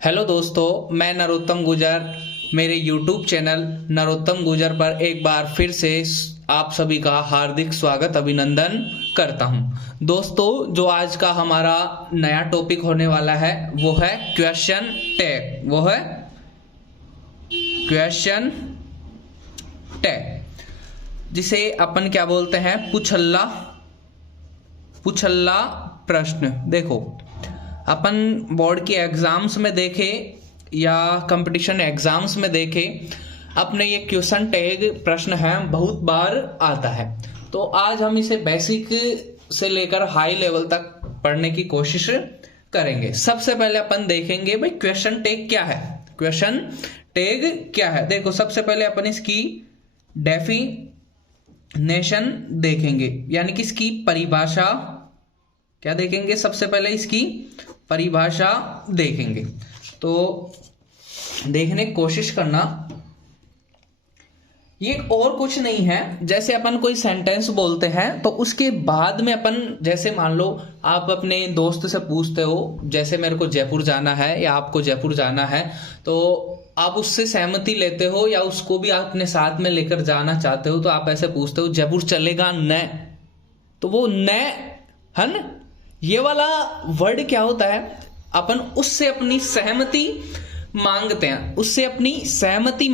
Hello दोस्तों, मैं नरोत्तम गुजर मेरे YouTube चैनल नरोत्तम गुजर पर एक बार फिर से आप सभी का हार्दिक स्वागत अभिनंदन करता हूं। दोस्तों, जो आज का हमारा नया टॉपिक होने वाला है वो है क्वेश्चन टैग। वो है क्वेश्चन टैग, जिसे अपन क्या बोलते हैं, पुछल्ला प्रश्न। देखो, अपन बोर्ड के एग्जाम्स में देखें या कंपटीशन एग्जाम्स में देखें, अपने ये क्वेश्चन टैग प्रश्न है बहुत बार आता है। तो आज हम इसे बेसिक से लेकर हाई लेवल तक पढ़ने की कोशिश करेंगे। सबसे पहले अपन देखेंगे भाई क्वेश्चन टैग क्या है। क्वेश्चन टैग क्या है, देखो सबसे पहले अपन इसकी डेफिनेशन देखेंगे, यानी कि इसकी परिभाषा क्या देखेंगे। सबसे पहले इसकी परिभाषा देखेंगे। तो देखने की कोशिश करना, ये और कुछ नहीं है। जैसे अपन कोई सेंटेंस बोलते हैं तो उसके बाद में अपन, जैसे मान लो आप अपने दोस्त से पूछते हो, जैसे मेरे को जयपुर जाना है या आपको जयपुर जाना है, तो आप उससे सहमति लेते हो या उसको भी आप अपने साथ में लेकर जाना चाहते हो, तो आप ऐसे पूछते हो जयपुर चलेगा न। तो वो न है न, ये वाला वर्ड क्या होता है, अपन उससे अपनी सहमति मांगते हैं। उससे अपनी सहमति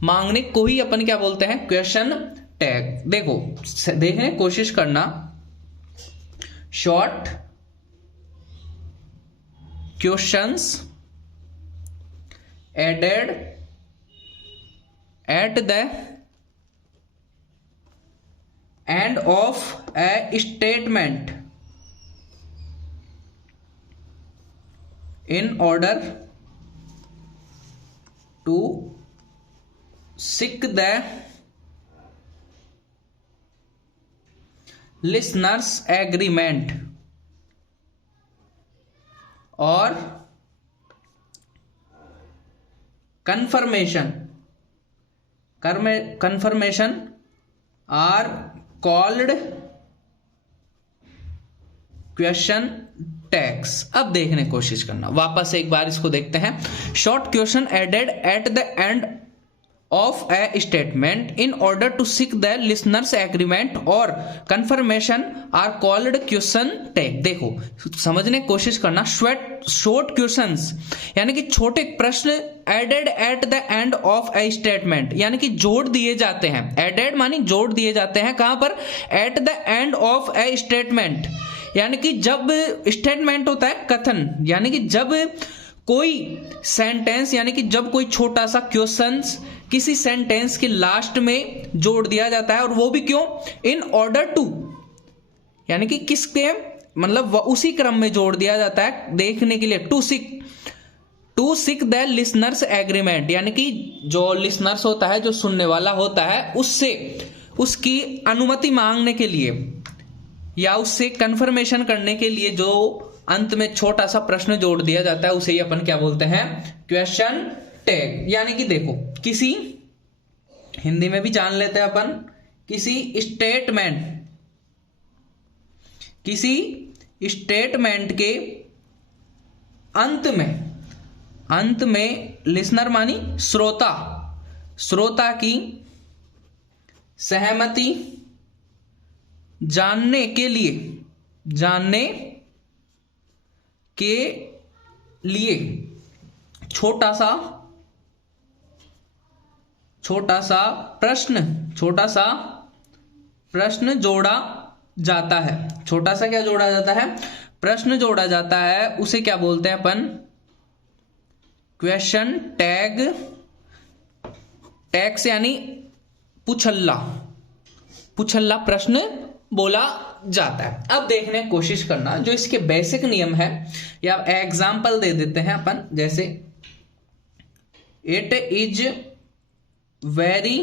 मांगने को ही अपन क्या बोलते हैं, क्वेश्चन टैग। देखो देखने की कोशिश करना, short questions added at the end of a statement in order to seek the listener's agreement or confirmation are called question tags. अब देखने की कोशिश करना, वापस एक बार इसको देखते हैं। Short question added at the end of a statement in order to seek the listener's agreement और confirmation are called question tag. देखो समझने की कोशिश करना, शॉर्ट क्वेश्चंस यानी कि छोटे प्रश्न, added at the end of a statement यानी कि जोड़ दिए जाते हैं। एडेड मानी जोड़ दिए जाते हैं, कहां पर, eight the end of a statement, यानी कि जब स्टेटमेंट होता है कथन, यानी कि जब कोई सेंटेंस, यानी कि जब कोई छोटा सा क्वेश्चन किसी सेंटेंस के लास्ट में जोड़ दिया जाता है, और वो भी क्यों, इन ऑर्डर टू, यानी कि किसके मतलब उसी क्रम में जोड़ दिया जाता है देखने के लिए, to seek the listener's agreement, यानी कि जो लिसनर्स होता है, जो सुनने वाला होता है, उससे उसकी अनुमति मांगने के लिए या उससे कंफर्मेशन करने के लिए जो अंत में छोटा सा प्रश्न जोड़ दिया जाता है, उसे ही अपन क्या बोलते हैं, क्वेश्चन टैग। यानी कि देखो, किसी, हिंदी में भी जान लेते हैं अपन, किसी स्टेटमेंट के अंत में लिसनर मानी श्रोता की सहमति जानने के लिए छोटा सा प्रश्न जोड़ा जाता है। छोटा सा क्या जोड़ा जाता है, प्रश्न जोड़ा जाता है, उसे क्या बोलते हैं अपन, क्वेश्चन टैग। टैग से यानी पुछल्ला प्रश्न बोला जाता है। अब देखने की कोशिश करना, जो इसके बेसिक नियम है, या एग्जाम्पल दे देते हैं अपन, जैसे it is very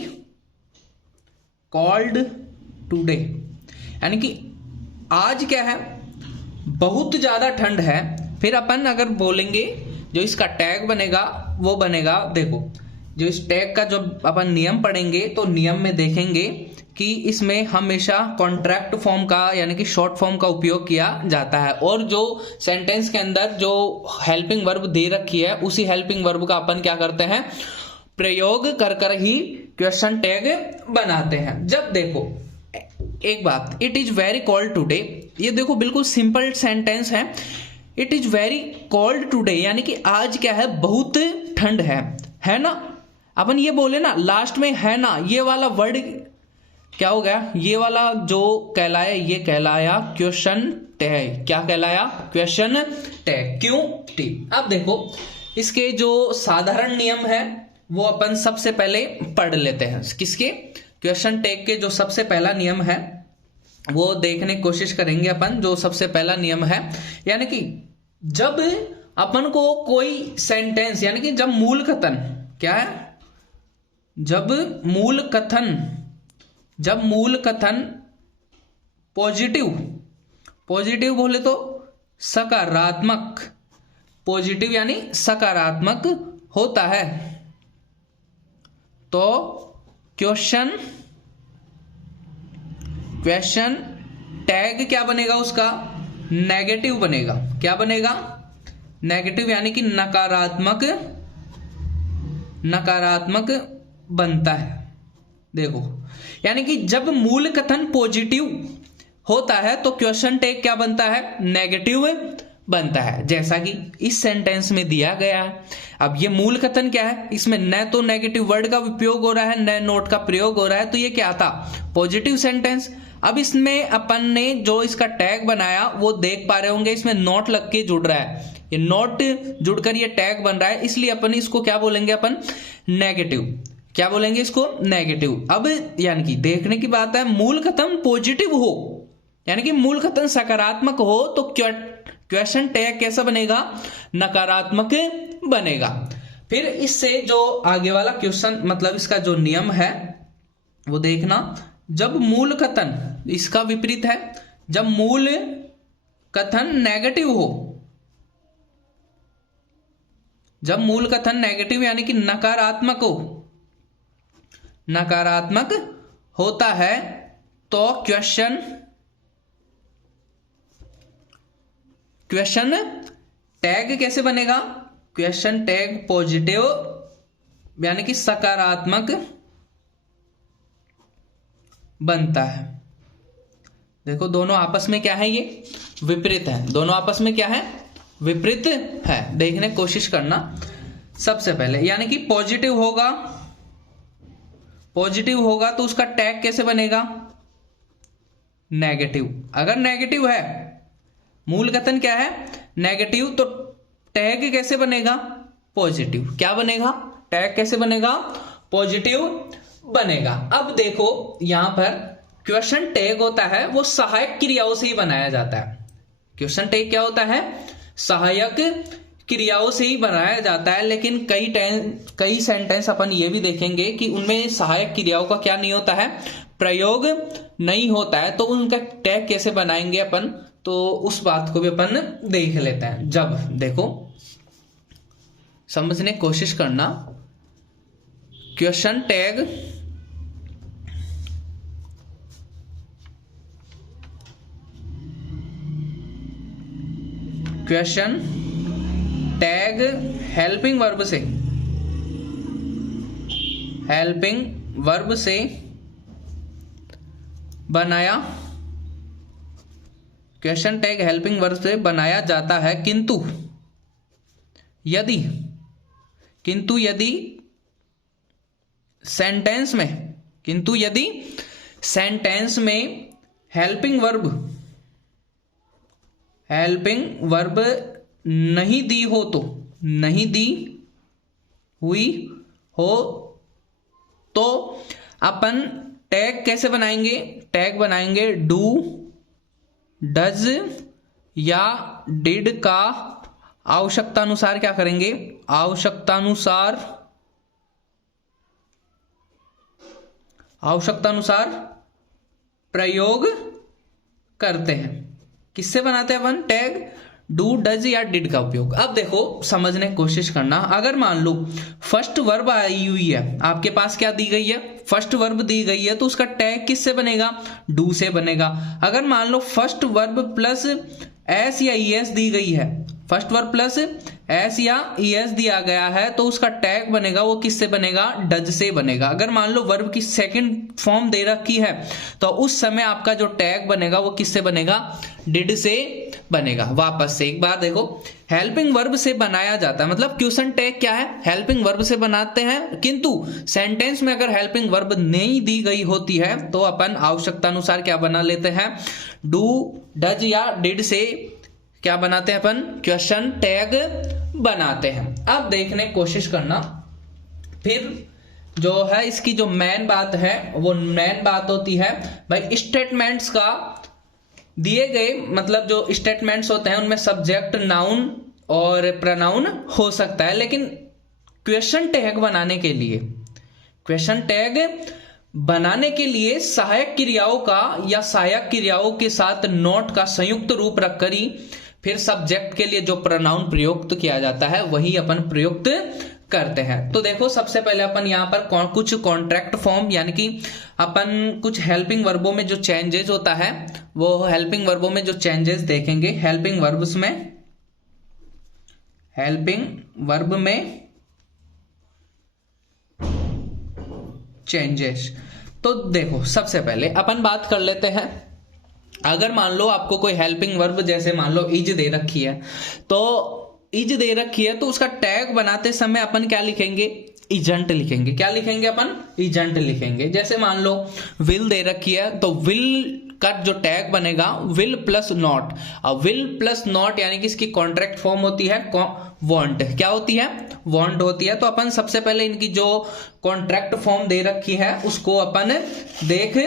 called today, यानी कि आज क्या है, बहुत ज्यादा ठंड है। फिर अपन अगर बोलेंगे, जो इसका टैग बनेगा वो बनेगा, देखो जो इस टैग का जो अपन नियम पढ़ेंगे, तो नियम में देखेंगे कि इसमें हमेशा कॉन्ट्रैक्ट फॉर्म का यानी कि शॉर्ट फॉर्म का उपयोग किया जाता है, और जो सेंटेंस के अंदर जो हेल्पिंग वर्ब दे रखी है उसी हेल्पिंग वर्ब का अपन क्या करते हैं, प्रयोग कर कर ही क्वेश्चन टैग बनाते हैं। जब देखो एक बात, it is very cold today, ये देखो बिल्कुल सिंपल सेंटेंस है। It is very cold today यानी कि आज क्या है, बहुत ठंड है ना। अपन ये बोले ना लास्ट में है ना, ये वाला वर्ड क्या हो गया, ये वाला जो कहलाया, ये कहलाया क्वेश्चन टैग। क्या कहलाया, क्वेश्चन टैग। क्यों, ठीक। अब देखो इसके जो साधारण नियम है वो अपन सबसे पहले पढ़ लेते हैं। किसके, क्वेश्चन टैग के जो सबसे पहला नियम है वो देखने की कोशिश करेंगे अपन। जो सबसे पहला नियम है, यानी कि जब अपन को कोई सेंटेंस यानी कि जब मूल कथन क्या है, जब मूल कथन पॉजिटिव बोले तो सकारात्मक, पॉजिटिव यानी सकारात्मक होता है, तो क्वेश्चन टैग क्या बनेगा, उसका नेगेटिव बनेगा। क्या बनेगा, नेगेटिव यानी कि नकारात्मक बनता है। देखो यानी कि जब मूल कथन पॉजिटिव होता है तो क्वेश्चन टैग क्या बनता है, नेगेटिव बनता है, जैसा कि इस सेंटेंस में दिया गया है। अब ये मूल कथन क्या है, इसमें न तो नेगेटिव वर्ड का उपयोग हो रहा है न नोट का प्रयोग हो रहा है, तो ये क्या था, पॉजिटिव सेंटेंस। अब इसमें अपन ने जो इसका टैग बनाया वो देख पा रहे होंगे, इसमें नोट लग के जुड़ रहा है, ये नोट जुड़कर ये टैग बन रहा है, इसलिए अपन इसको क्या बोलेंगे, अपन नेगेटिव। क्या बोलेंगे इसको, नेगेटिव। अब यानी कि देखने की बात है, मूल कथन पॉजिटिव हो यानी कि मूल कथन सकारात्मक हो तो क्वेश्चन टैग कैसा बनेगा, नकारात्मक बनेगा। फिर इससे जो आगे वाला क्वेश्चन मतलब इसका जो नियम है वो देखना, जब मूल कथन, इसका विपरीत है, जब मूल कथन नेगेटिव हो, जब मूल कथन नेगेटिव यानी कि नकारात्मक होता है तो क्वेश्चन टैग कैसे बनेगा, क्वेश्चन टैग पॉजिटिव यानी कि सकारात्मक बनता है। देखो दोनों आपस में क्या है, ये विपरीत है, दोनों आपस में क्या है, विपरीत है। देखने की कोशिश करना सबसे पहले, यानी कि पॉजिटिव होगा तो उसका टैग कैसे बनेगा, नेगेटिव। अगर नेगेटिव है, मूल कथन क्या है, नेगेटिव, तो टैग कैसे बनेगा, पॉजिटिव। क्या बनेगा, टैग कैसे बनेगा, पॉजिटिव बनेगा। अब देखो यहां पर क्वेश्चन टैग होता है वो सहायक क्रियाओं से ही बनाया जाता है। क्वेश्चन टैग क्या होता है, सहायक क्रियाओं से ही बनाया जाता है, लेकिन कई सेंटेंस अपन ये भी देखेंगे कि उनमें सहायक क्रियाओं का क्या नहीं होता है, प्रयोग नहीं होता है, तो उनका टैग कैसे बनाएंगे अपन, तो उस बात को भी अपन देख लेते हैं। जब देखो समझने की कोशिश करना, क्वेश्चन टैग हेल्पिंग वर्ब से बनाया, क्वेश्चन टैग हेल्पिंग वर्ब से बनाया जाता है, किंतु यदि सेंटेंस में हेल्पिंग वर्ब नहीं दी हुई हो तो अपन टैग कैसे बनाएंगे, टैग बनाएंगे डू, डज या डिड का आवश्यकता अनुसार क्या करेंगे, आवश्यकता अनुसार प्रयोग करते हैं। किससे बनाते हैं अपन टैग, डू, डज या डिड का उपयोग। अब देखो समझने की कोशिश करना, अगर मान लो फर्स्ट वर्ब आई हुई है, आपके पास क्या दी गई है, फर्स्ट वर्ब दी गई है, तो उसका टैग किससे बनेगा, डू से बनेगा। अगर मान लो फर्स्ट वर्ब प्लस एस या ईएस दी गई है, फर्स्ट वर्ब प्लस एस या ईएस दिया गया है, तो उसका टैग बनेगा वो किससे बनेगा, डज से बनेगा। अगर मान लो वर्ब की सेकंड फॉर्म दे रखी है, तो उस समय आपका जो टैग बनेगा वो किससे बनेगा, डिड से बनेगा। वापस से एक बात देखो, हेल्पिंग वर्ब से बनाया जाता है, मतलब क्वेश्चन टैग क्या है, हेल्पिंग वर्ब से बनाते हैं, किंतु सेंटेंस में अगर हेल्पिंग वर्ब नहीं दी गई होती है तो अपन आवश्यकता अनुसार क्या बना लेते हैं, डू, डज या डिड से क्या बनाते हैं, अपन क्वेश्चन टैग बनाते हैं। अब देखने की कोशिश करना, फिर जो है इसकी जो मेन बात है, वो मेन बात होती है भाई स्टेटमेंट्स का, दिए गए मतलब जो स्टेटमेंट्स होते हैं उनमें सब्जेक्ट, नाउन और प्रोनाउन हो सकता है, लेकिन क्वेश्चन टैग बनाने के लिए, क्वेश्चन टैग बनाने के लिए सहायक क्रियाओं का या सहायक क्रियाओं के साथ नोट का संयुक्त रूप रखकर ही फिर सब्जेक्ट के लिए जो प्रोनाउन प्रयुक्त किया जाता है वही अपन प्रयुक्त करते हैं। तो देखो सबसे पहले अपन यहाँ पर कुछ कॉन्ट्रैक्ट फॉर्म यानी कि अपन कुछ हेल्पिंग वर्बों में जो चेंजेस होता है वो हेल्पिंग वर्बों में जो चेंजेस देखेंगे। हेल्पिंग वर्ब्स में, हेल्पिंग वर्ब में चेंजेस, तो देखो सबसे पहले अपन बात कर लेते हैं, अगर मान लो आपको कोई हेल्पिंग वर्ब जैसे मान लो इज दे रखी है, तो इज दे रखी है तो उसका टैग बनाते समय अपन क्या लिखेंगे, इजेंट लिखेंगे। क्या लिखेंगे अपन, इजेंट लिखेंगे। जैसे मान लो विल दे रखी है तो विल का जो टैग बनेगा विल प्लस नॉट। अब विल प्लस नॉट यानी कि इसकी कॉन्ट्रैक्ट फॉर्म होती है वांट। क्या होती है, वांट होती है। तो अपन सबसे पहले इनकी जो कॉन्ट्रैक्ट फॉर्म दे रखी है उसको अपन देख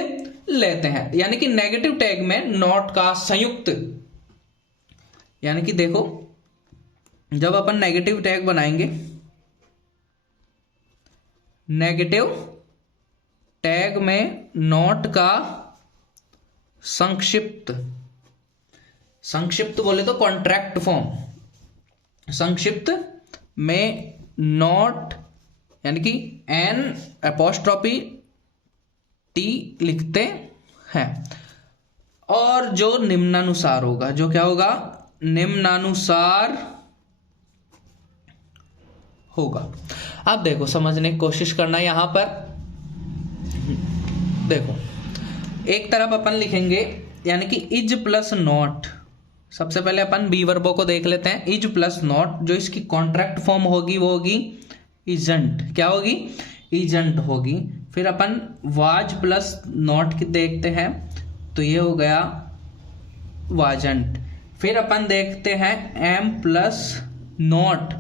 लेते हैं। यानी कि नेगेटिव टैग में नॉट का संयुक्त, यानी कि देखो जब अपन नेगेटिव टैग बनाएंगे, नेगेटिव टैग में नॉट का संक्षिप्त, संक्षिप्त बोले तो कॉन्ट्रैक्ट फॉर्म, संक्षिप्त में नॉट यानी कि एन अपोस्ट्रोफी टी लिखते हैं, और जो निम्नानुसार होगा, जो क्या होगा, निम्नानुसार होगा। अब देखो समझने की कोशिश करना, यहां पर देखो एक तरफ अपन लिखेंगे यानी कि इज प्लस नॉट। सबसे पहले अपन बी वर्बों को देख लेते हैं। इज प्लस नॉट, जो इसकी कॉन्ट्रैक्ट फॉर्म होगी वो होगी इजंट। क्या होगी, इजंट होगी। फिर अपन वाज प्लस नॉट की देखते हैं तो ये हो गया वाजंट। फिर अपन देखते हैं एम प्लस नॉट,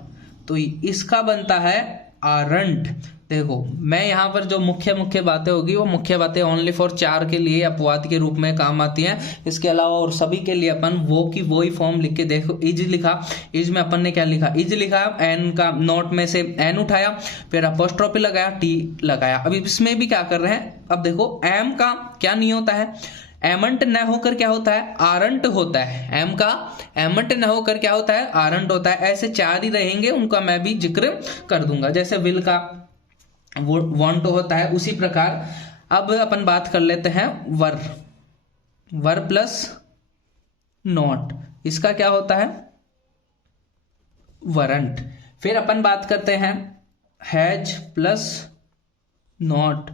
तो इसका बनता है आरंट। देखो मैं यहाँ पर जो मुख्य मुख्य बातें होगी वो मुख्य बातें ओनली फॉर चार के लिए अपवाद के रूप में काम आती हैं। इसके अलावा और सभी के लिए अपन वो की वो ही फॉर्म लिख के देखो। इज लिखा, इज में अपन ने क्या लिखा, इज लिखा, एन का नॉट में से एन उठाया, फिर अपोस्ट्रोफी लगाया, टी लगाया। अब इसमें भी क्या कर रहे हैं, अब देखो एम का क्या नहीं होता है, एमंट न होकर क्या होता है, आरंट होता है। एम का एमंट न होकर क्या होता है, आरंट होता है। ऐसे चार ही रहेंगे, उनका मैं भी जिक्र कर दूंगा। जैसे विल का वो वांट होता है, उसी प्रकार अब अपन बात कर लेते हैं वर, वर प्लस नॉट, इसका क्या होता है, वरंट। फिर अपन बात करते हैं हैज प्लस नॉट,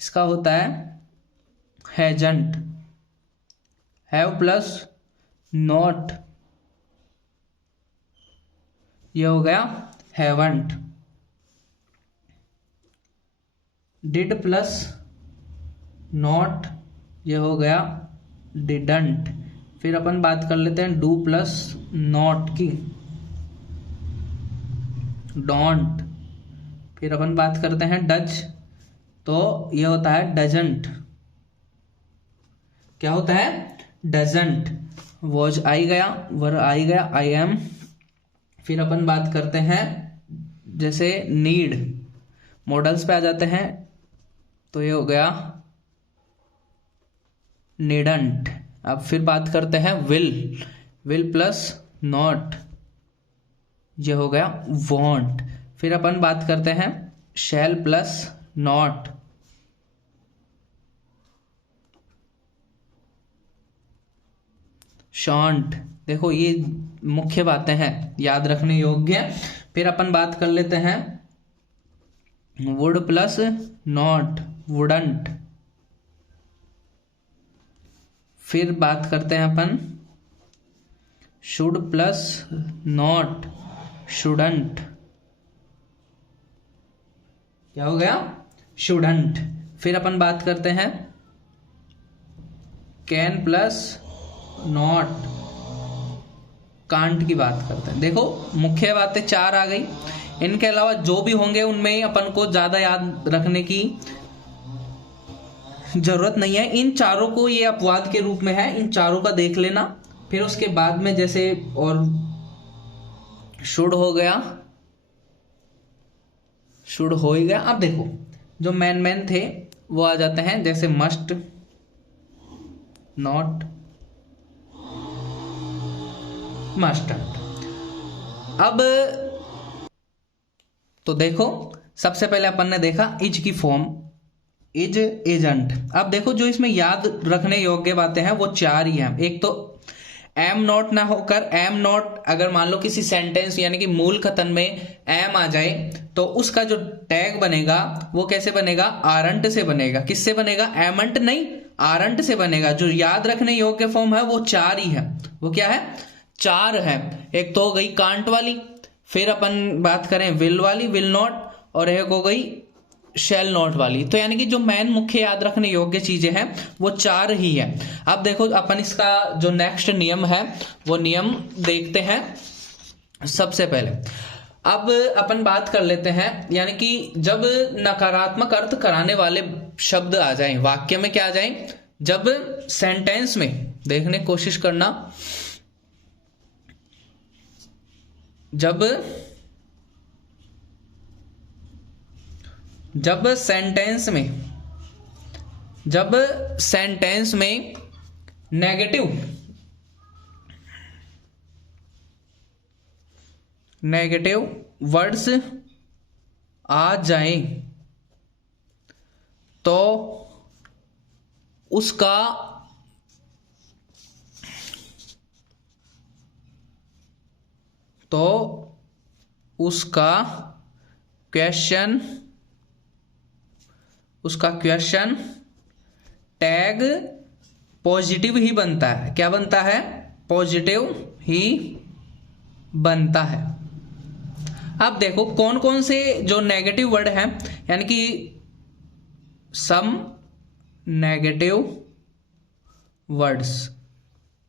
इसका होता है हैजंट। हैव प्लस नॉट, ये हो गया हैवंट। डिड प्लस नॉट, ये हो गया डिडंट। फिर अपन बात कर लेते हैं डू प्लस नॉट की, डोंट। फिर अपन बात करते हैं डज, तो ये होता है डजंट। क्या होता है, डजंट। वॉज आई गया, वर आई गया, आई एम। फिर अपन बात करते हैं जैसे नीड, मॉडल्स पे आ जाते हैं तो ये हो गया नीडंट। अब फिर बात करते हैं विल, विल प्लस नॉट, ये हो गया वॉन्ट। फिर अपन बात करते हैं शैल प्लस नॉट, शॉन्ट। देखो ये मुख्य बातें हैं, याद रखने योग्य। फिर अपन बात कर लेते हैं वुड प्लस नॉट, वुडंट। फिर बात करते हैं अपन शुड प्लस नॉट, शुडंट। क्या हो गया? शुडंट। फिर अपन बात करते हैं कैन प्लस नॉट, कांट की बात करते हैं। देखो मुख्य बातें 4 आ गई। इनके अलावा जो भी होंगे उनमें अपन को ज्यादा याद रखने की जरूरत नहीं है। इन चारों को, ये अपवाद के रूप में है, इन चारों का देख लेना। फिर उसके बाद में जैसे और शुड हो गया, शुड हो ही गया। अब देखो जो मैन थे वो आ जाते हैं, जैसे मस्ट, नॉट, मस्टर्ड। अब तो देखो सबसे पहले अपन ने देखा इज की फॉर्म, इज, एजेंट। अब देखो जो इसमें याद रखने योग्य बातें हैं वो 4 ही हैं। एक तो एम नॉट ना होकर एम नॉट, अगर मान लो किसी सेंटेंस यानी कि मूल कथन में एम आ जाए तो उसका जो टैग बनेगा वो कैसे बनेगा? आरंट से बनेगा। किससे बनेगा? एमंट नहीं, आरंट से बनेगा। जो याद रखने योग्य फॉर्म है वो 4 ही है। वो क्या है? 4 है। एक तो हो गई कांट वाली, फिर अपन बात करें विल वाली, विल नॉट, और एक हो गई शैल नॉट वाली। तो यानी कि जो मेन मुख्य याद रखने योग्य चीजें हैं वो 4 ही है। अब देखो अपन इसका जो नेक्स्ट नियम है वो नियम देखते हैं। सबसे पहले अब अपन बात कर लेते हैं, यानी कि जब नकारात्मक अर्थ कराने वाले शब्द आ जाएं वाक्य में, क्या आ जाएं? जब सेंटेंस में, देखने की कोशिश करना, जब सेंटेंस में नेगेटिव वर्ड्स आ जाएं तो उसका क्वेश्चन टैग पॉजिटिव ही बनता है। क्या बनता है? पॉजिटिव ही बनता है। अब देखो कौन कौन से जो नेगेटिव वर्ड हैं, यानी कि सम नेगेटिव वर्ड्स,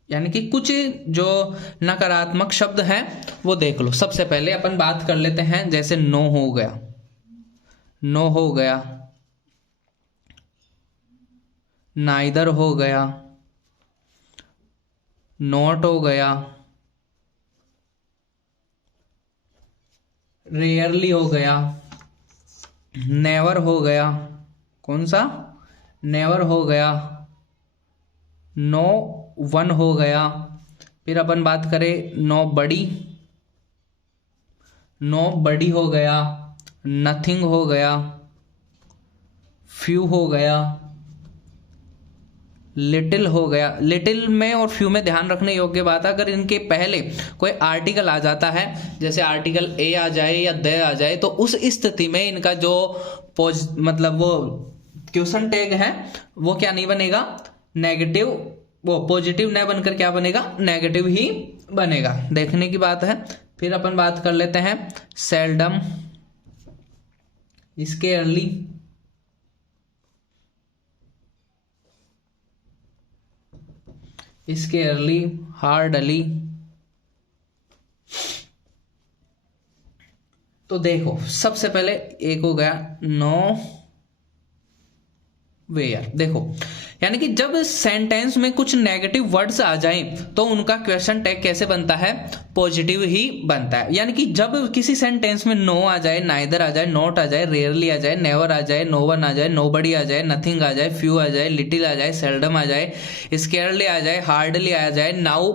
यानी कि कुछ जो नकारात्मक शब्द हैं वो देख लो। सबसे पहले अपन बात कर लेते हैं, जैसे नो हो गया, नाइदर हो गया, नॉट हो गया, रेयरली हो गया, नेवर हो गया। कौन सा? नेवर हो गया, नो वन हो गया। फिर अपन बात करें नो बडी हो गया, नथिंग हो गया, फ्यू हो गया, लिटिल हो गया। लिटिल में और फ्यू में ध्यान रखने योग्य बात है, अगर इनके पहले कोई आर्टिकल आ जाता है, जैसे आर्टिकल ए आ जाए या द आ जाए, तो उस स्थिति में इनका जो मतलब वो क्वेश्चन टैग है वो क्या नहीं बनेगा? नेगेटिव, वो पॉजिटिव न बनकर क्या बनेगा? नेगेटिव ही बनेगा। देखने की बात है। फिर अपन बात कर लेते हैं सेल्डम, स्केयरली, हार्डली। तो देखो सबसे पहले एक हो गया नो वेयर। देखो यानी कि जब सेंटेंस में कुछ नेगेटिव वर्ड्स आ जाएं तो उनका क्वेश्चन टैग कैसे बनता है? पॉजिटिव ही बनता है। यानी कि जब किसी सेंटेंस में नो आ जाए, नाइदर आ जाए, नॉट आ जाए, रेयरली आ जाए, नेवर आ जाए, नो वन आ जाए, नोबडी आ जाए, नथिंग आ जाए, फ्यू आ जाए, लिटिल आ जाए, सेल्डम आ जाए, स्केयरली आ जाए, हार्डली आ जाए, नाउ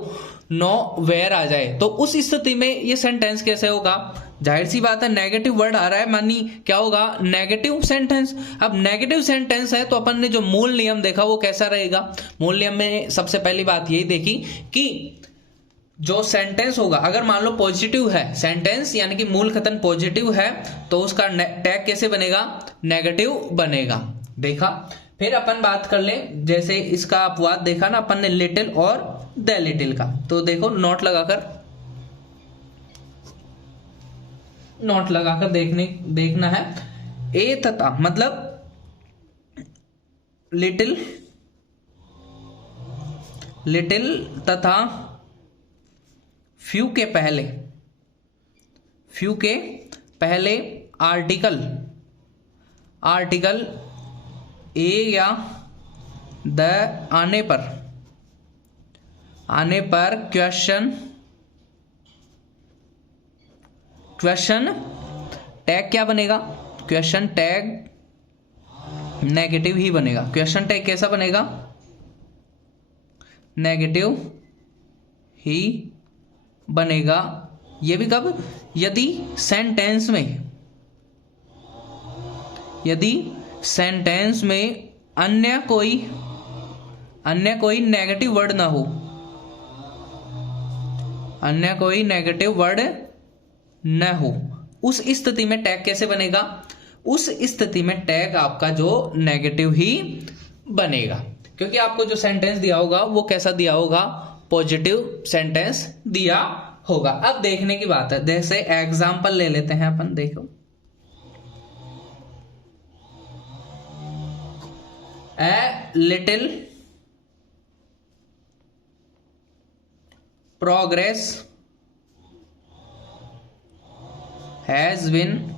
नो वेयर आ जाए तो उस स्थिति में ये सेंटेंस कैसे होगा? जाहिर सी बात है, नेगेटिव वर्ड आ रहा है, मानी क्या होगा? Negative sentence. अब नेगेटिव सेंटेंस है तो अपन ने जो मूल नियम देखा वो कैसा रहेगा? मूल नियम में सबसे पहली बात यही देखी कि जो सेंटेंस होगा, अगर मान लो पॉजिटिव है सेंटेंस, यानी कि मूल कथन पॉजिटिव है, तो उसका टैग कैसे बनेगा? नेगेटिव बनेगा। देखा। फिर अपन बात कर लें, जैसे इसका अपवाद देखा ना अपन ने, लिटिल और द लिटिल का, तो देखो नोट लगाकर देखना है। ए तथा मतलब लिटिल तथा फ्यू के पहले आर्टिकल ए या द आने पर क्वेश्चन टैग क्या बनेगा? क्वेश्चन टैग नेगेटिव ही बनेगा। क्वेश्चन टैग कैसा बनेगा? नेगेटिव ही बनेगा। ये भी कब? यदि सेंटेंस में अन्य कोई नेगेटिव वर्ड ना हो, न हो। उस स्थिति में टैग कैसे बनेगा? उस स्थिति में टैग आपका जो नेगेटिव ही बनेगा, क्योंकि आपको जो सेंटेंस दिया होगा वो कैसा दिया होगा? पॉजिटिव सेंटेंस दिया होगा। अब देखने की बात है, जैसे एग्जाम्पल ले लेते हैं अपन। देखो, a little progress has been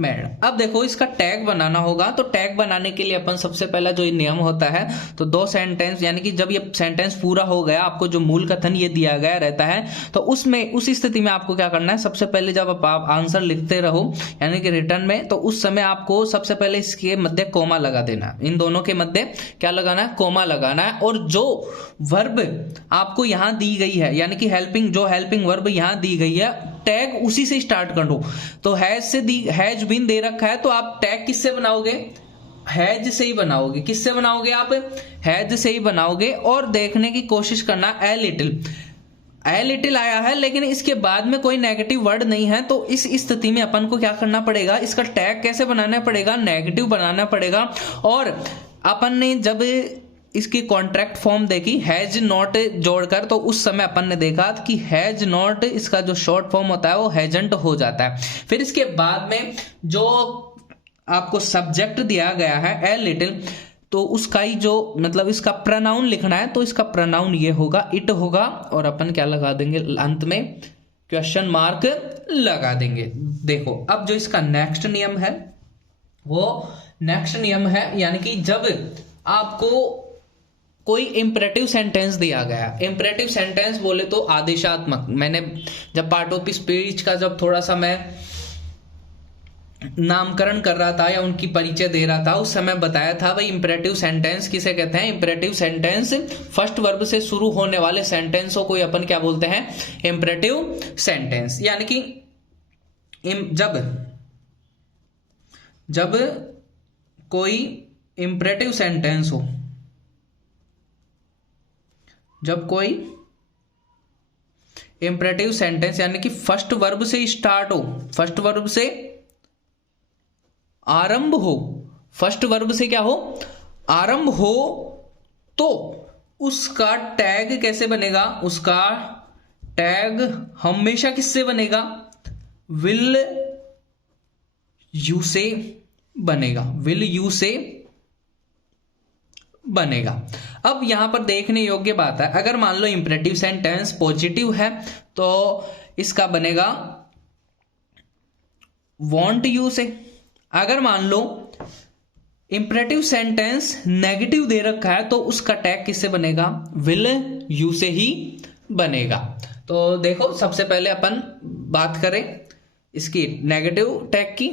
made. अब देखो, इसका टैग बनाना होगा, तो टैग बनाने के लिए अपन सबसे पहला जो नियम होता है, तो दो सेंटेंस, यानी कि जब ये सेंटेंस पूरा हो गया, आपको जो मूल कथन ये दिया गया रहता है, तो उसमें उस स्थिति में आपको क्या करना है? सबसे पहले जब आप आंसर लिखते रहो, यानी कि रिटर्न में, तो उस समय आपको सबसे पहले इसके मध्य कोमा लगा देना। इन दोनों के मध्य क्या लगाना है? कोमा लगाना है। और जो वर्ब आपको यहां दी गई है, यानी कि हेल्पिंग वर्ब यहां दी गई है, टैग उसी से स्टार्ट करो। तो हैज बीन दे रखा है, तो आप टैग किससे बनाओगे? हैज से ही बनाओगे। किससे बनाओगे आप? हैज से ही बनाओगे। और देखने की कोशिश करना, ए लिटिल आया है, लेकिन इसके बाद में कोई नेगेटिव वर्ड नहीं है, तो इस स्थिति में अपन को क्या करना पड़ेगा? इसका टैग कैसे बनाना पड़ेगा? नेगेटिव बनाना पड़ेगा। और अपन ने जब इसकी कॉन्ट्रैक्ट फॉर्म देखी हैज नॉट जोड़कर, तो उस समय अपन ने देखा कि हैज नॉट, इसका जो शॉर्ट फॉर्म होता है वो हैजंट हो जाता है। फिर इसके बाद में जो आपको सब्जेक्ट दिया गया है ए लिटिल, तो उसका ही जो मतलब इसका प्रोनाउन लिखना है, तो इसका प्रोनाउन ये होगा, इट होगा। और अपन क्या लगा देंगे? अंत में क्वेश्चन मार्क लगा देंगे। देखो, अब जो इसका नेक्स्ट नियम है वो यानी कि जब आपको कोई इंपरेटिव सेंटेंस दिया गया, इंपरेटिव सेंटेंस बोले तो आदेशात्मक। मैंने जब पार्ट ऑफ स्पीच का जब थोड़ा सा मैं नामकरण कर रहा था या उनकी परिचय दे रहा था, उस समय बताया था भाई इंपरेटिव सेंटेंस किसे कहते हैं? इंपरेटिव सेंटेंस फर्स्ट वर्ब से शुरू होने वाले सेंटेंसों को अपन क्या बोलते हैं? Imperative sentence. यानी कि जब कोई इंपरेटिव सेंटेंस हो, जब कोई इंपरेटिव सेंटेंस यानी कि फर्स्ट वर्ब से स्टार्ट हो, फर्स्ट वर्ब से आरंभ हो, फर्स्ट वर्ब से क्या हो? आरंभ हो, तो उसका टैग कैसे बनेगा? उसका टैग हमेशा किससे बनेगा? विल यू से बनेगा, विल यू से बनेगा। अब यहां पर देखने योग्य बात है, अगर मान लो इंपरेटिव सेंटेंस पॉजिटिव है तो इसका बनेगा वांट यू से। अगर मान लो इंपरेटिव सेंटेंस नेगेटिव दे रखा है तो उसका टैग किससे बनेगा? विल यू से ही बनेगा। तो देखो, सबसे पहले अपन बात करें इसकी नेगेटिव टैग की।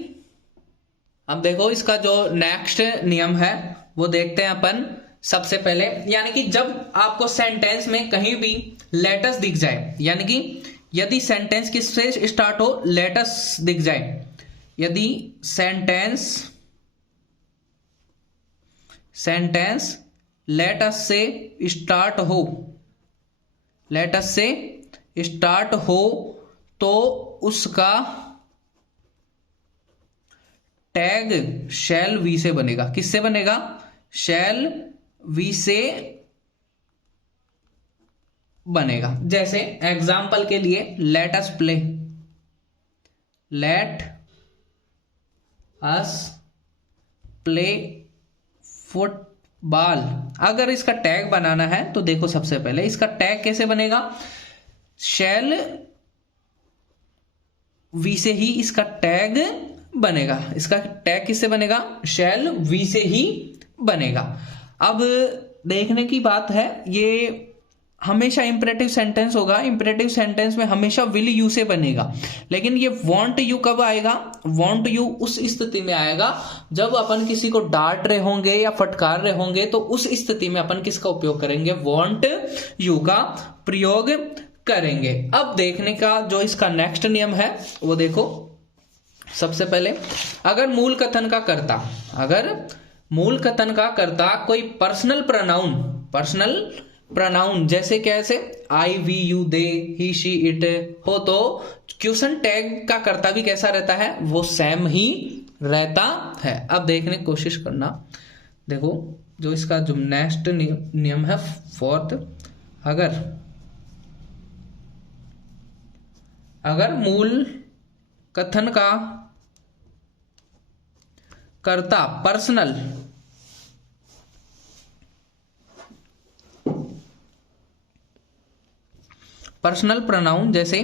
अब देखो, इसका जो नेक्स्ट नियम है वो देखते हैं अपन सबसे पहले। यानी कि जब आपको सेंटेंस में कहीं भी लेटस दिख जाए, यानी कि यदि सेंटेंस किससे स्टार्ट हो, लेटस दिख जाए, यदि सेंटेंस लेटस से स्टार्ट हो, लेटस से स्टार्ट हो तो उसका टैग शैल वी से बनेगा। किससे बनेगा? शैल वी से बनेगा। जैसे एग्जाम्पल के लिए let us play, let us play football. अगर इसका टैग बनाना है तो देखो, सबसे पहले इसका टैग कैसे बनेगा? शैल वी से ही इसका टैग बनेगा। इसका टैग किससे बनेगा? शैल वी से ही बनेगा। अब देखने की बात है, ये हमेशा इंपरेटिव सेंटेंस होगा, इंपरेटिव सेंटेंस में हमेशा विल यू से बनेगा। लेकिन ये वांट यू कब आएगा? वांट यू उस स्थिति में आएगा जब अपन किसी को डांट रहे होंगे या फटकार रहे होंगे, तो उस स्थिति में अपन किसका उपयोग करेंगे? वांट यू का प्रयोग करेंगे। अब देखने का जो इसका नेक्स्ट नियम है वो देखो। सबसे पहले, अगर मूल कथन का कर्ता कोई पर्सनल प्रोनाउन जैसे कैसे I, we, you, they, he, she, it हो, तो क्वेश्चन टैग का कर्ता भी कैसा रहता है? वो सेम ही रहता है। अब देखने की कोशिश करना, देखो जो इसका जो नेक्स्ट नियम है, फोर्थ, अगर मूल कथन का कर्ता पर्सनल प्रोनाउन जैसे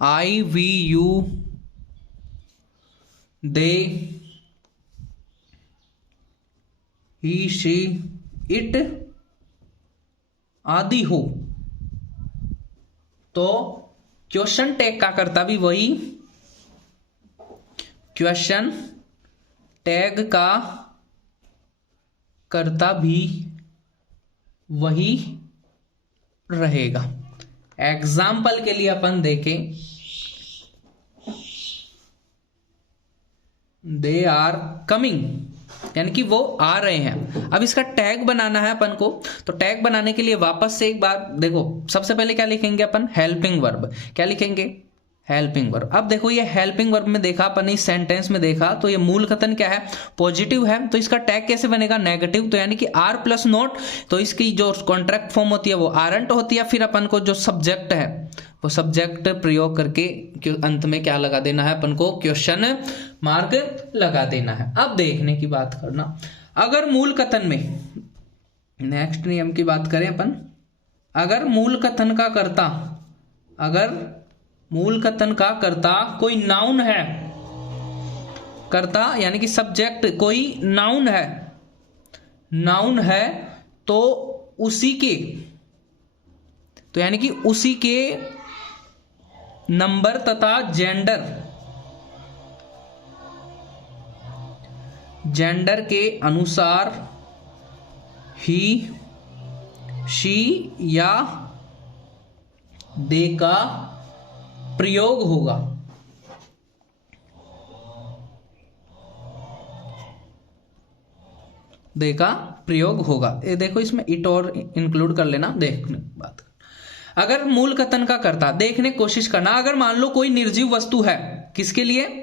I, we, you, they, he, she, it आदि हो, तो क्वेश्चन टैग का कर्ता भी वही, क्वेश्चन टैग का कर्ता भी वही रहेगा। एग्जाम्पल के लिए अपन देखें, दे आर कमिंग, यानी कि वो आ रहे हैं। अब इसका टैग बनाना है अपन को, तो टैग बनाने के लिए वापस से एक बार देखो, सबसे पहले क्या लिखेंगे अपन? Helping verb. क्या लिखेंगे? Helping verb. अब देखो, ये हेल्पिंग वर्ब में देखा अपन, इस सेंटेंस में देखा, तो ये मूल कथन क्या है? पॉजिटिव है, तो इसका टैग कैसे बनेगा? नेगेटिव। तो यानी कि आर प्लस नॉट, तो इसकी जो कॉन्ट्रैक्ट फॉर्म होती है वो आरंट होती है। फिर अपन को जो सब्जेक्ट है वो सब्जेक्ट प्रयोग करके अंत में क्या लगा देना है? अपन को क्वेश्चन मार्क लगा देना है। अब देखने की बात करना, अगर मूल कथन में, नेक्स्ट नियम की बात करें अपन, अगर मूल कथन का कर्ता कोई नाउन है, कर्ता यानी कि सब्जेक्ट कोई नाउन है, तो उसी के नंबर तथा जेंडर के अनुसार ही, शी या दे का प्रयोग होगा। दे का प्रयोग होगा। ये देखो, इसमें इट और इंक्लूड कर लेना। देखने बात, अगर मूल कथन का कर्ता, देखने की कोशिश करना, अगर मान लो कोई निर्जीव वस्तु है, किसके लिए?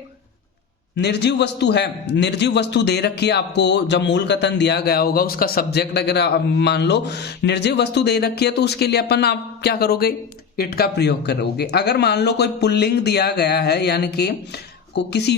निर्जीव वस्तु है, निर्जीव वस्तु दे रखी है आपको, जब मूल कथन दिया गया होगा, उसका सब्जेक्ट अगर मान लो निर्जीव वस्तु दे रखी है, तो उसके लिए अपन आप क्या करोगे? इट का प्रयोग करोगे। अगर मान लो कोई पुल्लिंग दिया गया है, यानी कि किसी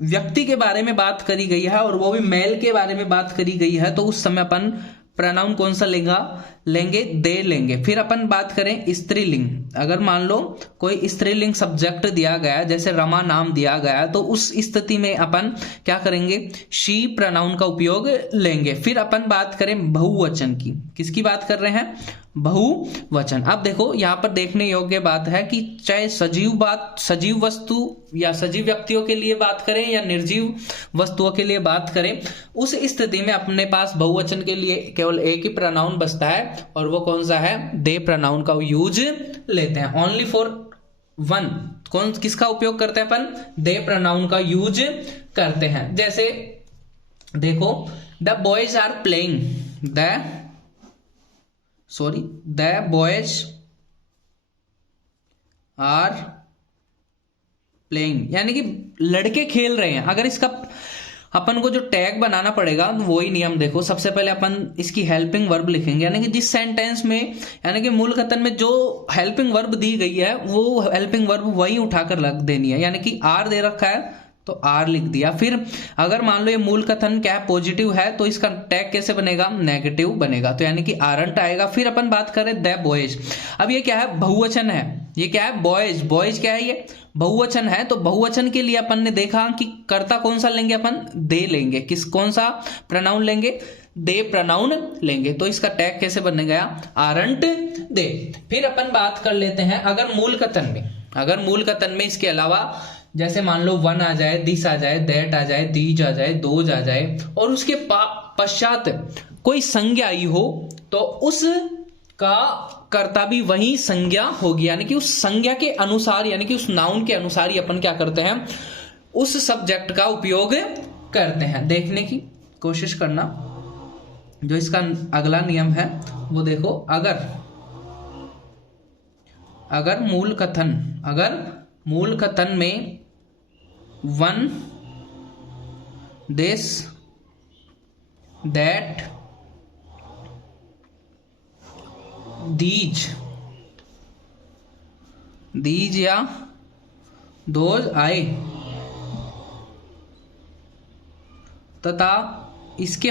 व्यक्ति के बारे में बात करी गई है और वो भी मेल के बारे में बात करी गई है, तो उस समय अपन प्रोनाउन कौन सा लेंगे? दे लेंगे। फिर अपन बात करें स्त्रीलिंग, अगर मान लो कोई स्त्रीलिंग सब्जेक्ट दिया गया, जैसे रमा नाम दिया गया, तो उस स्थिति में अपन क्या करेंगे? शी प्रोनाउन का उपयोग लेंगे। फिर अपन बात करें बहुवचन की, किसकी बात कर रहे हैं? बहुवचन। अब देखो यहाँ पर देखने योग्य बात है कि चाहे सजीव वस्तु या सजीव व्यक्तियों के लिए बात करें या निर्जीव वस्तुओं के लिए बात करें, उस स्थिति में अपने पास बहुवचन के लिए केवल एक ही प्रोनाउन बचता है, और वो कौन सा है? दे प्रोनाउन का यूज लेते हैं। ओनली फॉर वन, किसका उपयोग करते हैं अपन? दे प्रोनाउन का यूज करते हैं। जैसे देखो, the boys are playing, the boys are playing, यानी कि लड़के खेल रहे हैं। अगर इसका अपन को जो टैग बनाना पड़ेगा तो वही नियम देखो, सबसे पहले अपन इसकी हेल्पिंग वर्ब लिखेंगे, यानी कि जिस सेंटेंस में, यानी कि मूल कथन में जो हेल्पिंग वर्ब दी गई है वो हेल्पिंग वर्ब वही उठाकर रख देनी है। यानी कि आर दे रखा है तो आर लिख दिया। फिर अगर मान लो ये मूल कथन क्या है? पॉजिटिव है, तो इसका टैग कैसे बनेगा? नेगेटिव बनेगा, तो यानी कि आरंट आएगा। फिर अपन बात करें द बॉयज, अब ये क्या है? बहुवचन है। ये क्या है? बॉयज क्या है? ये बहुवचन है। तो बहुवचन के लिए अपन ने देखा कि कर्ता कौन सा लेंगे? अपन दे लेंगे। कौन सा प्रोनाउन लेंगे? दे प्रोनाउन लेंगे। तो इसका टैग कैसे बन गया? आरंट दे। फिर अपन बात कर लेते हैं अगर मूल कथन में इसके अलावा जैसे मान लो वन आ जाए, दिस आ जाए, दैट आ जाए, दीज आ जाए, दोज आ जाए, और उसके पश्चात कोई संज्ञा आई हो, तो उस का कर्ता भी वही संज्ञा होगी। यानी कि उस संज्ञा के अनुसार, यानी कि उस नाउन के अनुसार ही अपन क्या करते हैं? उस सब्जेक्ट का उपयोग करते हैं। देखने की कोशिश करना, जो इसका अगला नियम है वो देखो, अगर मूल कथन में वन, दिस, दैट, दीज या दोज आए, तथा इसके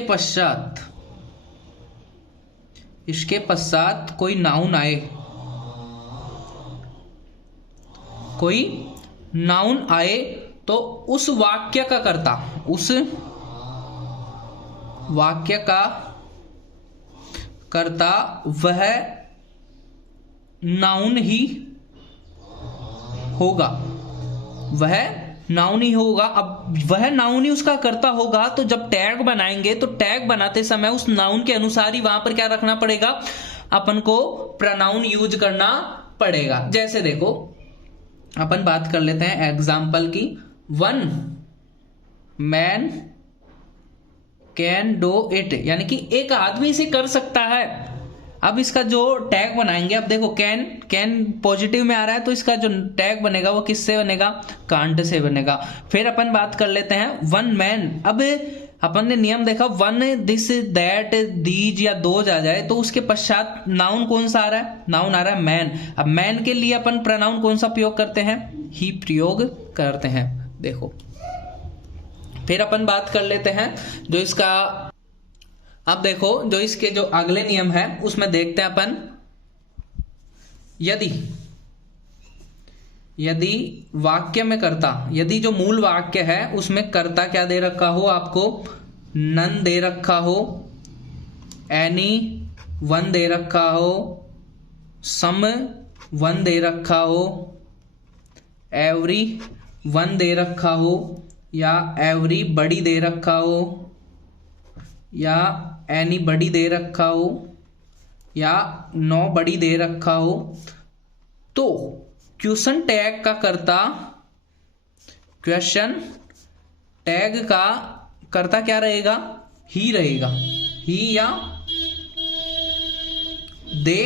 पश्चात कोई नाउन आए, तो उस वाक्य का कर्ता वह नाउन ही होगा। अब वह नाउन ही उसका कर्ता होगा, तो जब टैग बनाएंगे तो टैग बनाते समय उस नाउन के अनुसार ही वहां पर क्या रखना पड़ेगा? अपन को प्रोनाउन यूज करना पड़ेगा। जैसे देखो, अपन बात कर लेते हैं एग्जाम्पल की। One man can do it, यानी कि एक आदमी इसे कर सकता है। अब इसका जो टैग बनाएंगे, अब देखो कैन पॉजिटिव में आ रहा है, तो इसका जो टैग बनेगा वो किससे बनेगा? कांट से बनेगा। फिर अपन बात कर लेते हैं वन मैन। अब अपन ने नियम देखा, वन, दिस, दैट, दीज या दोज आ जाए, तो उसके पश्चात नाउन कौन सा आ रहा है? नाउन आ रहा है मैन। अब मैन के लिए अपन प्रोनाउन कौन सा प्रयोग करते हैं? ही प्रयोग करते हैं। देखो, फिर अपन बात कर लेते हैं जो इसका, अब देखो जो इसके जो अगले नियम है उसमें देखते हैं अपन, यदि वाक्य में कर्ता, यदि जो मूल वाक्य है उसमें कर्ता क्या दे रखा हो आपको? नन दे रखा हो, एनी वन दे रखा हो, सम वन दे रखा हो, एवरी वन दे रखा हो, या एवरी बडी दे रखा हो, या एनी बडी दे रखा हो, या नो बडी दे रखा हो, तो क्वेश्चन टैग का कर्ता, क्वेश्चन टैग का कर्ता क्या रहेगा? ही रहेगा। ही या दे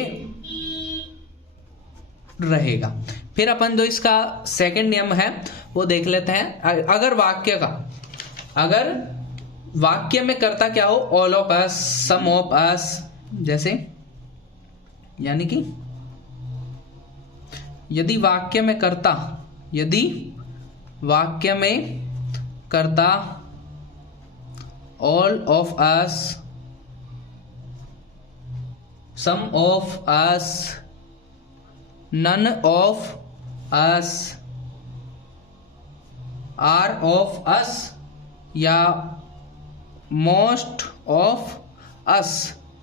रहेगा। फिर अपन जो इसका सेकंड नियम है वो देख लेते हैं। अगर वाक्य में कर्ता क्या हो? All of us, some of us, जैसे, यानी कि यदि वाक्य में कर्ता all of us, some of us, none of us, are of us, या मोस्ट ऑफ अस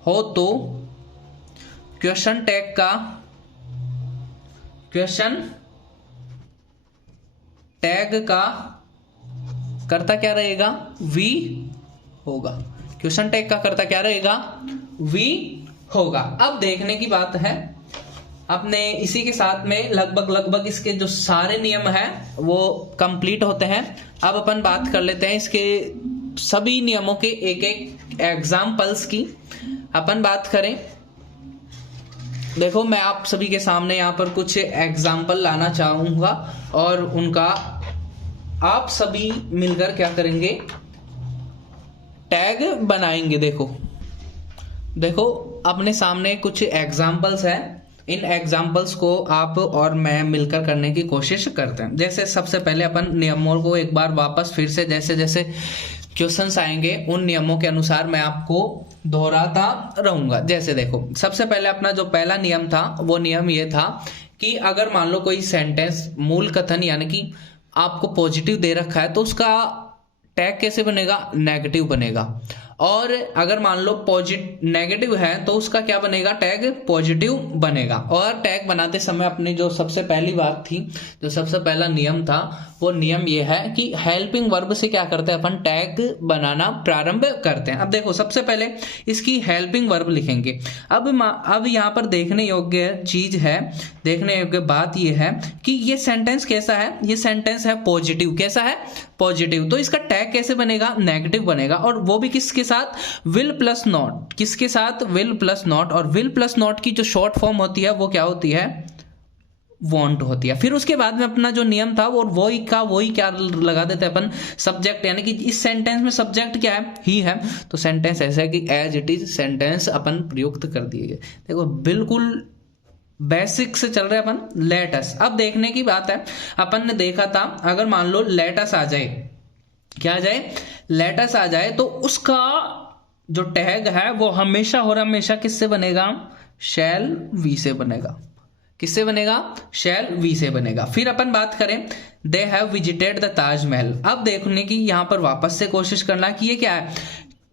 हो, क्वेश्चन टैग का कर्ता क्या रहेगा, वी होगा। क्वेश्चन टैग का कर्ता क्या रहेगा, वी होगा। अब देखने की बात है, अपने इसी के साथ में लगभग इसके जो सारे नियम हैं वो कंप्लीट होते हैं। अब अपन बात कर लेते हैं इसके सभी नियमों के एक एक एग्जाम्पल्स की। अपन बात करें, देखो मैं आप सभी के सामने यहाँ पर कुछ एग्जाम्पल लाना चाहूंगा और उनका आप सभी मिलकर क्या करेंगे, टैग बनाएंगे। देखो अपने सामने कुछ एग्जाम्पल्स हैं, इन एग्जाम्पल्स को आप और मैं मिलकर करने की कोशिश करते हैं। जैसे सबसे पहले अपन नियमों को एक बार वापस फिर से जैसे जैसे क्वेश्चंस आएंगे उन नियमों के अनुसार मैं आपको दोहराता रहूंगा। जैसे देखो सबसे पहले अपना जो पहला नियम था वो नियम ये था कि अगर मान लो कोई सेंटेंस मूल कथन यानी कि आपको पॉजिटिव दे रखा है तो उसका टैग कैसे बनेगा, नेगेटिव बनेगा। और अगर मान लो नेगेटिव है तो उसका क्या बनेगा, टैग पॉजिटिव बनेगा। और टैग बनाते समय अपनी जो सबसे पहली बात थी, जो सबसे पहला नियम था, वो नियम ये है कि हेल्पिंग वर्ब से क्या करते हैं अपन, टैग बनाना प्रारंभ करते हैं। अब देखो सबसे पहले इसकी हेल्पिंग वर्ब लिखेंगे। अब यहाँ पर देखने योग्य चीज है, देखने योग्य बात ये है कि ये सेंटेंस कैसा है, ये सेंटेंस है पॉजिटिव। कैसा है, पॉजिटिव। तो इसका टैग कैसे बनेगा, नेगेटिव बनेगा। और वो भी किसके साथ, विल प्लस नॉट। किसके साथ, विल प्लस नॉट। और विल प्लस नॉट की जो शॉर्ट फॉर्म होती है वो क्या होती है, वॉन्ट होती है। फिर उसके बाद में अपना जो नियम था वो वही क्या लगा देते हैं अपन, सब्जेक्ट। यानी कि इस सेंटेंस में सब्जेक्ट क्या है, ही है। तो सेंटेंस ऐसा है कि एज इट इज सेंटेंस अपन प्रयुक्त कर दिए गए। देखो बिल्कुल बेसिक से चल रहे अपन। लेटस, अब देखने की बात है, अपन ने देखा था अगर मान लो लेटस आ जाए, क्या आ जाए, लेटस आ जाए, तो उसका जो टैग है वो हमेशा और हमेशा किससे बनेगा, शैल वी से बनेगा। किससे बनेगा, शैल वी से बनेगा। फिर अपन बात करें, they have visited the Taj Mahal. अब देखने की यहां पर वापस से कोशिश करना कि ये क्या है,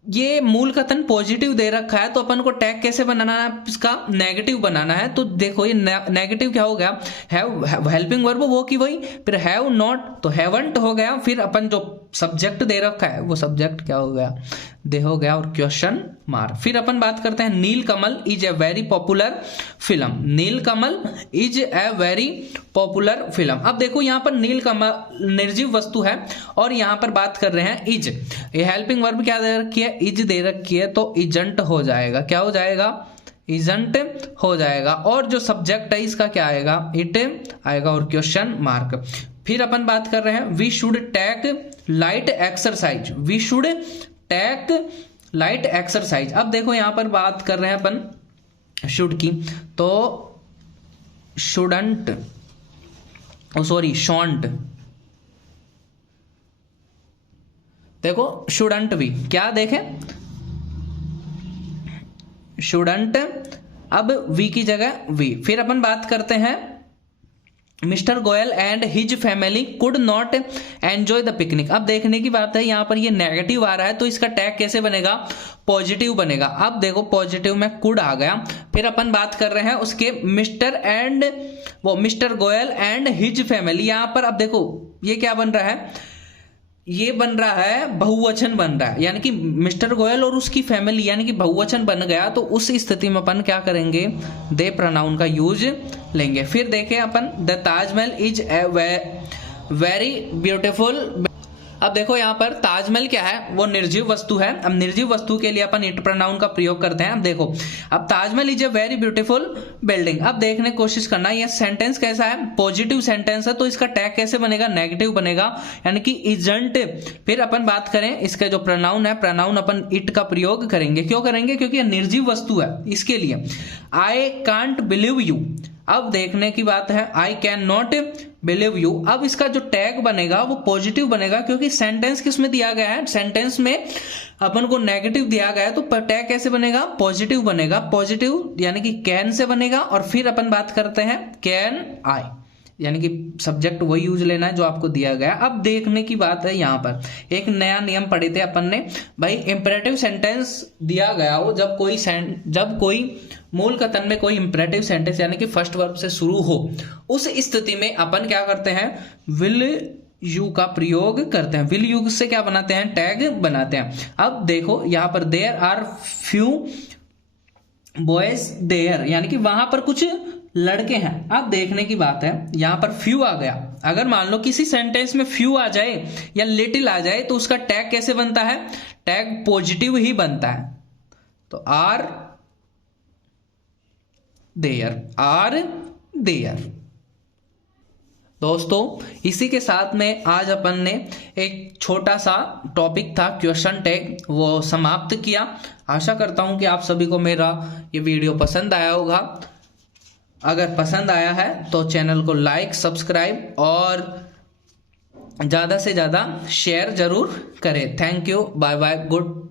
ये मूल कथन पॉजिटिव दे रखा है तो अपन को टैग कैसे बनाना है, इसका नेगेटिव बनाना है। तो देखो ये नेगेटिव क्या हो गया, हैव हेल्पिंग वर्ब वो की वही, फिर हैव नॉट तो हैवंट हो गया। फिर अपन जो सब्जेक्ट दे रखा है वो सब्जेक्ट क्या हो गया, दे हो गया, और क्वेश्चन मार्क। फिर अपन बात करते हैं, Neelkamal is a very popular film. Neelkamal is a very popular film. अब देखो यहाँ पर नीलकमल निर्जीव वस्तु है और यहाँ पर बात कर रहे हैं इज, ये हेल्पिंग वर्ब क्या दे रखी है, इज दे रखी है, तो इजंट हो जाएगा। क्या हो जाएगा, इजंट हो जाएगा। और जो सब्जेक्ट है इसका क्या आएगा, इट आएगा, और क्वेश्चन मार्क। फिर अपन बात कर रहे हैं, we should take light exercise. We should take light exercise. अब देखो यहां पर बात कर रहे हैं अपन शुड की, तो शुडंट, सॉरी शॉन्ट। देखो शुडंट भी क्या देखें, शुडंट, अब वी की जगह वी। फिर अपन बात करते हैं, mister Goyal and his family could not enjoy the picnic. अब देखने की बात है, यहां पर ये नेगेटिव आ रहा है तो इसका टैग कैसे बनेगा, पॉजिटिव बनेगा। अब देखो पॉजिटिव में कुड आ गया। फिर अपन बात कर रहे हैं उसके मिस्टर एंड, वो mister Goyal and his family. यहां पर अब देखो ये क्या बन रहा है, ये बन रहा है बहुवचन बन रहा है, यानी कि मिस्टर गोयल और उसकी फैमिली यानी कि बहुवचन बन गया। तो उस स्थिति में अपन क्या करेंगे, दे प्रोनाउन का यूज लेंगे। फिर देखें अपन, the Taj Mahal is a very beautiful. अब देखो यहाँ पर ताजमहल क्या है, वो निर्जीव वस्तु है। अब निर्जीव वस्तु के लिए अपन इट प्रोनाउन का प्रयोग करते हैं। अब देखो, अब Taj Mahal is a very beautiful building. अब देखने की कोशिश करना, ये सेंटेंस कैसा है, पॉजिटिव सेंटेंस है, तो इसका टैग कैसे बनेगा, नेगेटिव बनेगा, यानी कि इजंट। फिर अपन बात करें, इसका जो प्रोनाउन है, प्रोनाउन अपन इट का प्रयोग करेंगे। क्यों करेंगे, क्योंकि ये निर्जीव वस्तु है, इसके लिए। I can't believe you. अब देखने की बात है, I can not believe you. अब इसका जो टैग बनेगा वो पॉजिटिव बनेगा, क्योंकि सेंटेंस किसमें दिया गया है, सेंटेंस में अपन को नेगेटिव दिया गया है, तो टैग कैसे बनेगा, पॉजिटिव बनेगा। पॉजिटिव यानी कि कैन से बनेगा। और फिर अपन बात करते हैं कैन आई, यानी कि सब्जेक्ट वही यूज लेना है जो आपको दिया गया। अब देखने की बात है, यहाँ पर एक नया नियम पढ़े थे अपन ने भाई, इंपरेटिव सेंटेंस दिया गया हो, जब कोई मूल कथन में कोई इंपरेटिव सेंटेंस यानी कि फर्स्ट वर्ब से शुरू हो, उस स्थिति में अपन क्या करते हैं, विल यू का प्रयोग करते हैं। विल यू से क्या बनाते हैं, टैग बनाते हैं। अब देखो यहाँ पर there are few boys there, यानी कि वहां पर कुछ लड़के हैं। अब देखने की बात है, यहां पर फ्यू आ गया। अगर मान लो किसी सेंटेंस में फ्यू आ जाए या लिटिल आ जाए तो उसका टैग कैसे बनता है, टैग पॉजिटिव ही बनता है। तो आर देयर। दोस्तों इसी के साथ में आज अपन ने एक छोटा सा टॉपिक था क्वेश्चन टैग, वो समाप्त किया। आशा करता हूं कि आप सभी को मेरा ये वीडियो पसंद आया होगा। अगर पसंद आया है तो चैनल को लाइक, सब्सक्राइब और ज़्यादा से ज़्यादा शेयर जरूर करें। Thank you, bye bye, good